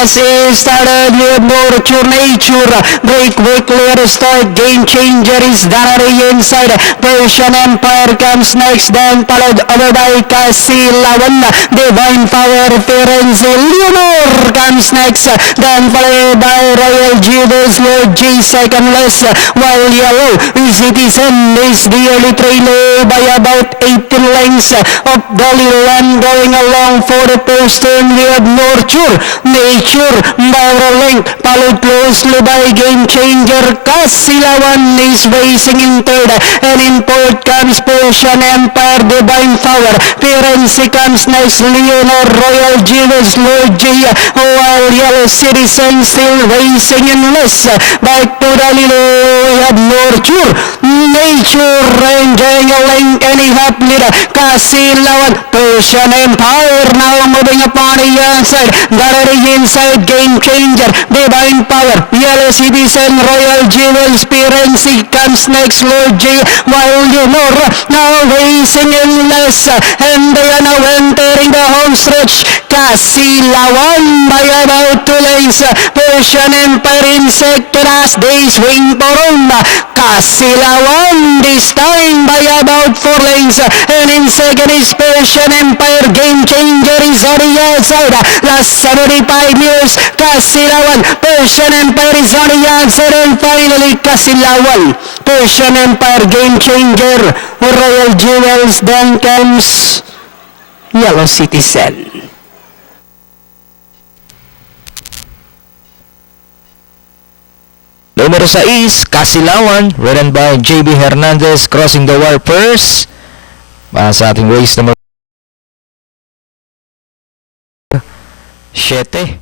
pass is started with Nurture Nature. Break clear start. Game changer is Danari inside. Persian Empire comes next. Then followed over by Kasilawan. Divine Power Firenze Leonor comes next. Then followed by Royal Jewels Lord J secondless. While Yellow Citizen is the early trailer by about 18 lengths of Dolly One going along for the first turn. We have Nurture Nature Link followed closely by Game Changer. Kasilawan is racing in third, and in fourth comes Persian Empire Divine Power. Firenze comes next. Leonor Royal Jewels Lord J, while Yellow Citizen still racing in less. Back to the middle, we have Nurture Nature enjoying a link, and he half leader Kasilawan. Persian Empire now moving upon the inside. Gallery inside. Game Changer Divine Power. Yellow Citizen Royal Jewels. Firenze comes next. Lord J, while Leonor now racing in less, and they are now entering the home stretch. Kasilawan by about 2 lengths. Persian Empire in second as they swing for home. Kasilawan this time by about 4 lengths, and in second is Persian Empire. Game Changer is on the outside. Last 75 years, Kasilawan. Persian Empire is on the outside, and finally Kasilawan. Persian Empire. Game Changer Royal Jewels. Then comes Yellow Citizen. Numero 6, Kasilawan, ridden by JB Hernandez, crossing the wire first. Para sa ating race number 7.